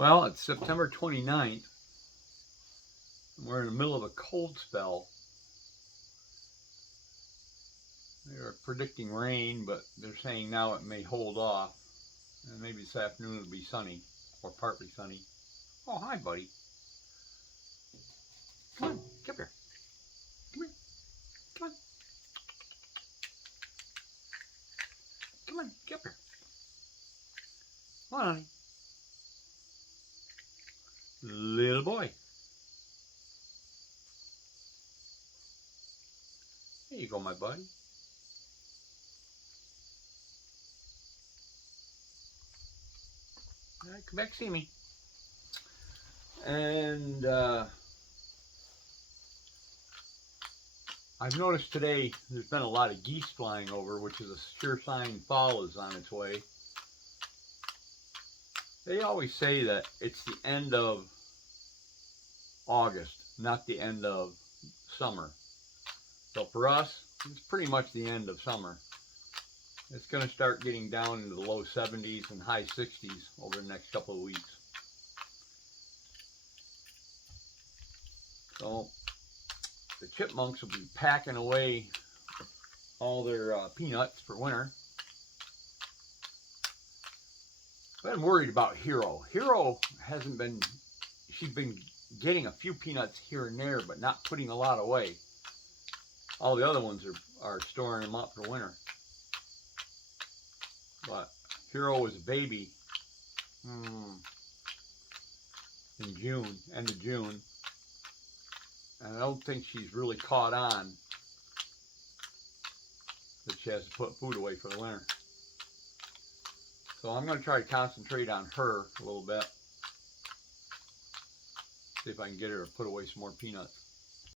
Well, it's September 29th. We're in the middle of a cold spell. They're predicting rain, but they're saying now it may hold off. And maybe this afternoon it'll be sunny, or partly sunny. Oh, hi, buddy. Come on, come here. Come here. Come on. Come on, come here. Come on, honey. Little boy. There you go, my buddy. All right, come back see me. And I've noticed today there's been a lot of geese flying over, which is a sure sign fall is on its way. They always say that it's the end of August, not the end of summer. So for us, it's pretty much the end of summer. It's going to start getting down into the low 70s and high 60s over the next couple of weeks. So the chipmunks will be packing away all their peanuts for winter. I've been worried about Hero. Hero hasn't been, she's been getting a few peanuts here and there, but not putting a lot away. All the other ones are storing them up for winter. But Hero was a baby in June, end of June. And I don't think she's really caught on that she has to put food away for the winter. So I'm going to try to concentrate on her a little bit. See if I can get her to put away some more peanuts.